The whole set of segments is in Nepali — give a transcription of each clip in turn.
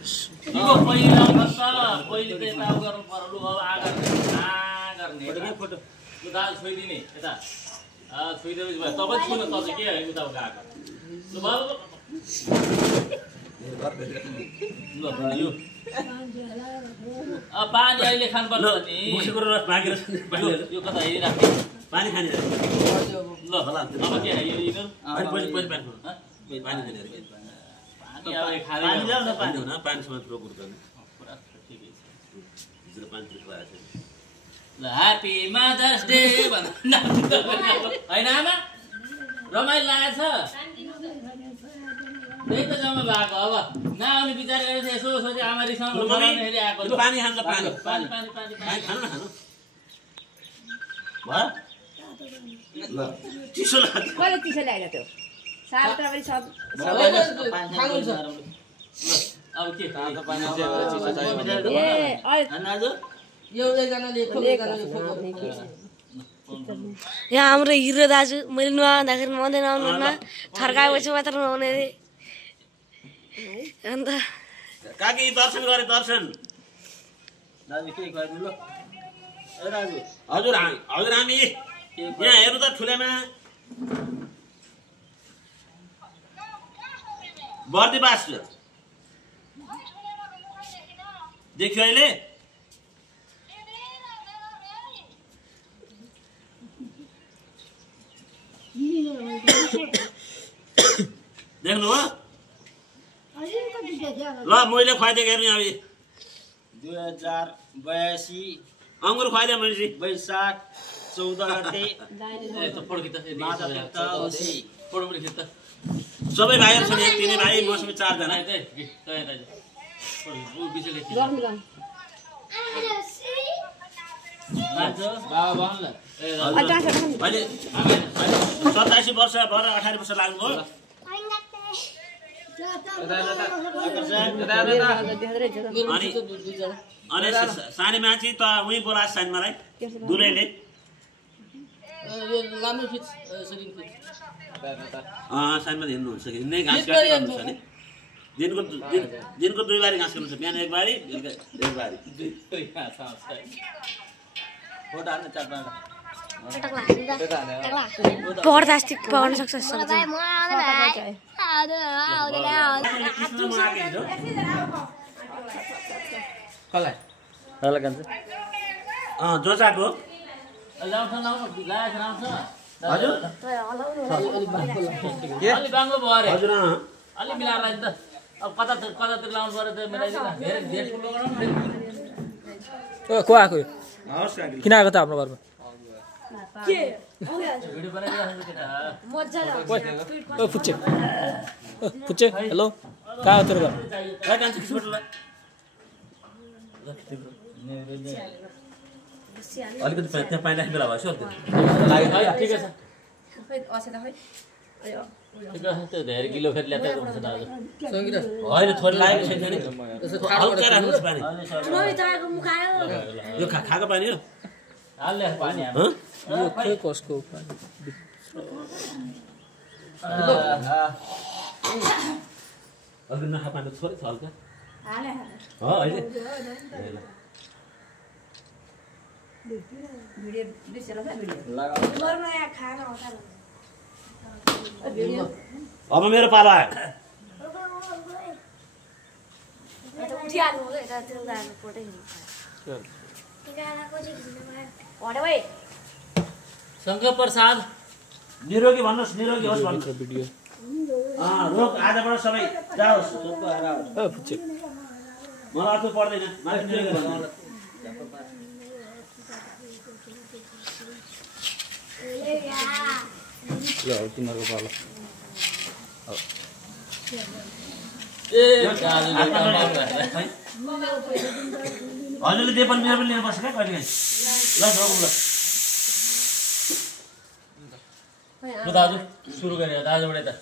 यो पहिले आउँछ पहिले चाहिँ ताउ गर्नु पर्यो लु अब आगर गर्ने फोटो लु दाल छोइदिने यता छोइदिएपछि भयो तपाईँ छुन त के उता गएको लु बाबु ल यो पानी अहिले खानुपर्छ नि मुखीको रस बाँकी यो कता हेरिराख्ने पानी खाने ल होला अब के यो पानी खाने पानी अब खाने पानी ल्याउ न पानी हुन पानी समान थ्रो गर्दैन पुरा ठिकै छ हिजो पानी थ्रो आएको छ ल ह्यापी मदर्स डे भन्न हैन आमा रमाइलो लागेछ त्यही त जम्मा भएको अब नआउने विचार गरेर यसो सोचे आमा रिसाउनु फेरि आएको पानी खान्छ पानी पानी पानी पानी पानी खानु न खानु भयो ल चिसो लाग्छ कहिले चिसो ल्याएको त्यो सातटा पनि सब खानु छ अब के तातो पानी चाहिँ चिसो चाहियो भने ए आज एउटैजनाले यहाँ हाम्रो हिरो दाजु मैले नुहाउँदाखेरि नुहाउँदैन आउनुहुन्न थर्काएपछि मात्र नुहाउने अरे अन्त काकी दर्शन गरे दर्शन दाजु के गर्नु ल ए दाजु हजुर हजुर हामी यहाँ हेर्नु त ठुलेमा बर्दिवास देख्यो अहिले देख्नु हो ल मैले खुवाइदिएको हेर्नु अब 2082 अङ्गुर खुवाइदिएँ मैले वैशाख 14 गते सबै भाइहरू छन् एक तिनै भाइ मसँग 4 जना अहिले 27 वर्ष भएर 18 वर्ष लाग्नुभयो अनि सानी मान्छे त उही बोला सानी मलाई दुलैले सानीमा हिँड्नुहुन्छ कि हिँड्ने घाँस काट्नुहुन्छ नि दिनको 2 बारी घाँस काट्नुहुन्छ बिहान 1 बारी बेलुका 1 बारी पढ्दास्ती पढ्न सक्छ जोचाको हजुर हजुर अलि मिलाएर नि त अब कतातिर लाउनु पर्यो त मिलाइदिनु धेरै धेरै ठुलो गराउनु को आएको किन आएको त हाम्रो घरमा भिडियो बनाइदिनु केटा फुच्चे फुच्चे हेलो कहाँ हो तेरो घर अलिकति त्यहाँ पानी राख्ने बेला भएछ ठिकै छ त्यो धेरै किलो फेरि ल्याएको हुन्छ दाजु होइन थोरै लागेको छैन नि हल्का राख्नुहोस् पानी यो खाएको पानी हो हाल्ने पानी यो कसको पानी अलिकति नखा पानी थोरै छ हल्का हो अहिले अब मेरो पालो आयो शङ्कर प्रसाद निरोगी भन्नुहोस् निरोगी होस् भन्नु भिडियो रोग आजबाट सबै जाओस् मलाई अर्थ पर्दैन माथि निरोगी भन्नु ल तिमीहरूको पालो हजुरले दे पनि मेरो पनि लिनुपर्छ क्या कहिले काहीँ ल ल दाजु सुरु गरेँ दाजुबाट यता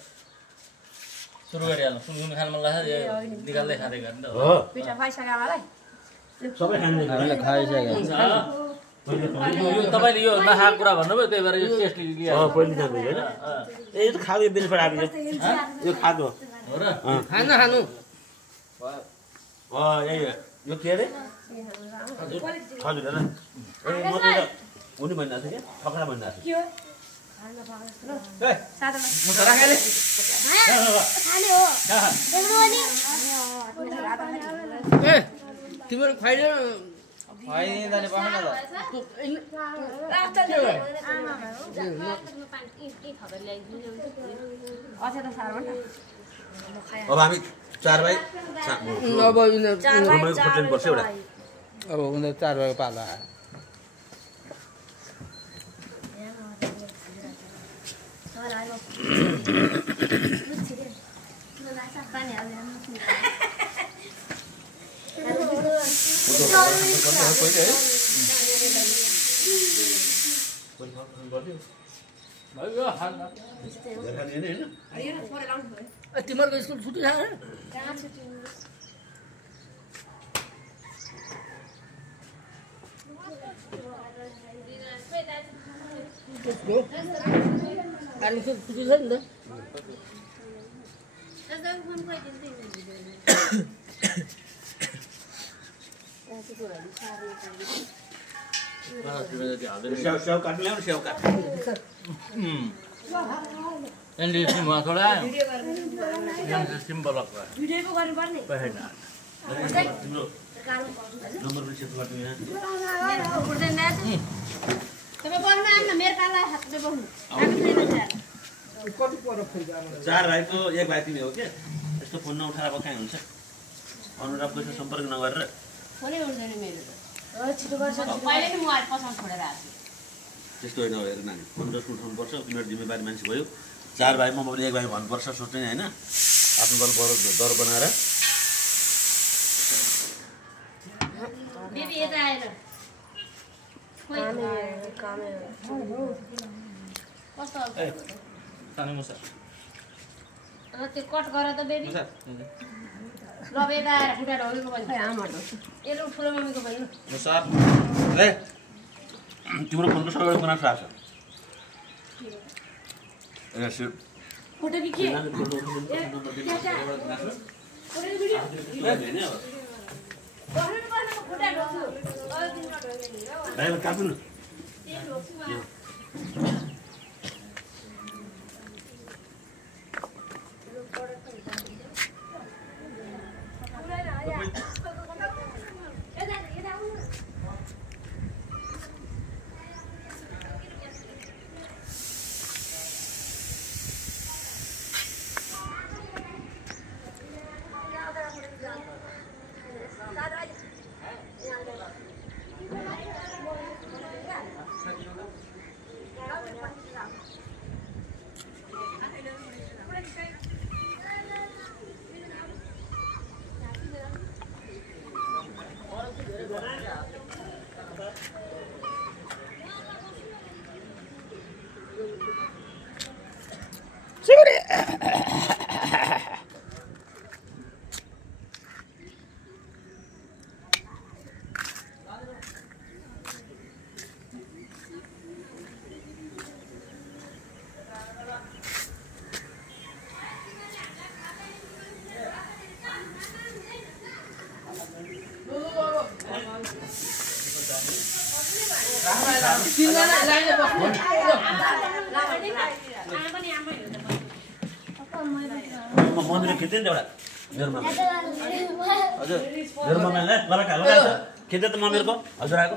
सुरु गरिहाल्नु सुरु खानु मन लाग्छ निकाल्दै खाँदै गर्ने त हो सबै खाने तपाईँले यो नखाएको कुरा भन्नुभयो त्यही भएर यो टेस्ट लिएर पहिले जाँदै होइन ए यो त खाएको बेनिफिट आएको यो खाएको हो र खानु यही यो के अरे हजुर हेर म त उनी भनिरहेको थियो क्या फक्रा भनिरहेको थियो तिम्रो खुवाइले अब हामी 4 भाइ अब पर्छ एउटा अब उनीहरू 4 भाइको पालो आयो तिमीहरूको स्कुल छुट्टी छ एडमिसन छुट्टी छ नि स्याउ काट्नु ल्याउनु स्याउ काट्नु एनडी सिम थोड़ा सिम ब्लक भिडियो पो गर्नुपर्ने तिम्रो नम्बर पनि सेभ गर्नु यहाँ तपाईँ बस्नु आउनु मेरो काला हातले बस्नु 4 भाइको 1 भाइ तिमी हो के यस्तो फोन नउठाएर अब कहाँ हुन्छ अनुरागको सम्पर्क नगरेर फोनै उठ्दैन मेरो त छिटो गर्छ पहिले नि म आज पछाडि छोडेर आएको त्यस्तो होइन हेर नानी फोन त उठाउनुपर्छ तिमीहरू जिम्मेवारी मान्छे भयो 4 भाइमा पनि 1 भाइ भन्नुपर्छ सोच्ने होइन आफ्नो बल डर बनाएर बेबी यता आएर कस्तो सानो मुसा त्यो कट गर त बेबी ल यता आएर खुट्टा ढोगेको पनि आमाको यसो ठुलो मम्मीको पनि मुसा ए तिम्रो फोनको सबै बनाएको छ फोटो कि के काट्नु मन्दिर खिच्दै नि एउटा मेरोमा हजुर मेरोमा लगाएको खिच्दै त मम्मीहरूको हजुर आएको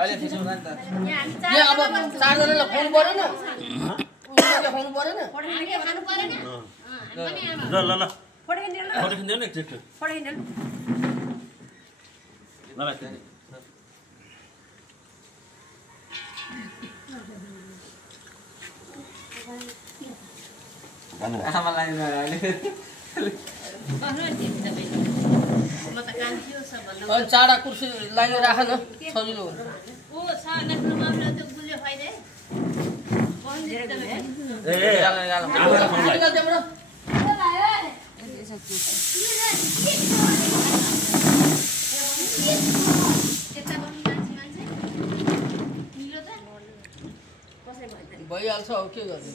अहिले ठिक छ नि त यहाँ अब 4 जनालाई खुवाउनु परेन खुवाउनु परेन ल ल ल फोटो खिच्दैन नि एकचोटि ल भाइ आमालाई चाडा कुर्सी लाइन राख न सजिलो भइहाल्छ अब के गर्ने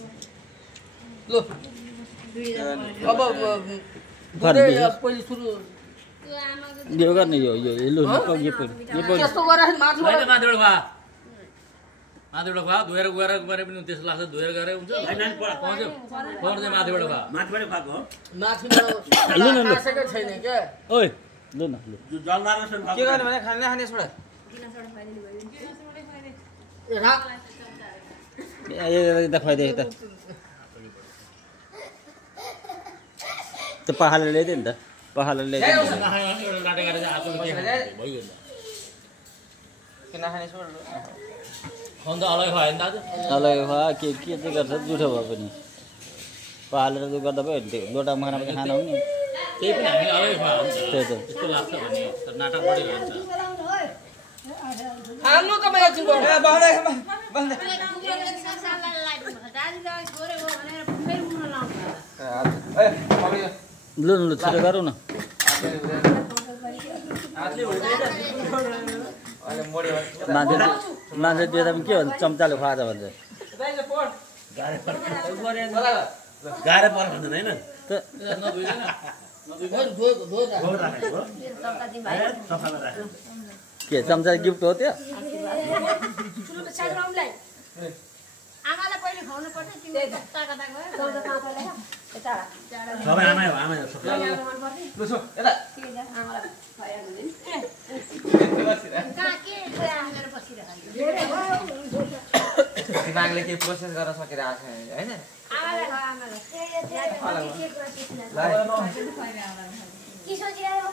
ल अब पहिले सुरु त्यो आमाको यो गर्ने यो लु यो पढ्नु त्यस्तो गरेर होइन माथिबाट माथिबाट खुवा माथिबाट खुवा धोएर गएर गरे पनि त्यस्तो लाग्छ धोएर गरे हुन्छ पाउँछ चाहिँ माथिबाट खुवा माथिबाटै खुवाएको हो माथिबाट लु न, लु। खासैकै छैन क्या ओइ लु न लु जो जलदार के गर्ने भने खाने खाने यसबाट यता खुवाइदिए यता त्यो पखालेर ल्याइदियो नि त पखालेर ल्याइदियो नि त। लाटे गरेर चाहिँ आफूले के खान्छ भइगयो नि के नखाने यसबाट खुवाउनु त अलग खुवायो नि दाजु अलग खुवा के चाहिँ गर्छ जुठो भए पनि पखालेर चाहिँ गर्दा भयो त्यो लोटा खाना पनि खाना हो नि त्यही पनि हामीले अलगै खुवायो नि त त्यही त त्यस्तो लाग्छ भने तर नाटक बढी भयो नि त हाल्नु त म एकछिन गएर लु न लु छिटो गरौँ न मान्छे दिँदा पनि के भन्छ चम्चाले खुवाएको भन्छ गाह्रो पर्छ भन्दैन होइन त नधुइदैन के चम्चा गिफ्ट हो त्यो आमालाई पहिले खुवाउनु पर्छ तिमी कता कता गयो सबै आमै हो आमै हो सबै दिमागले केही प्रोसेस गर्न सकिरहेको छैन होइन के सोचिरहेको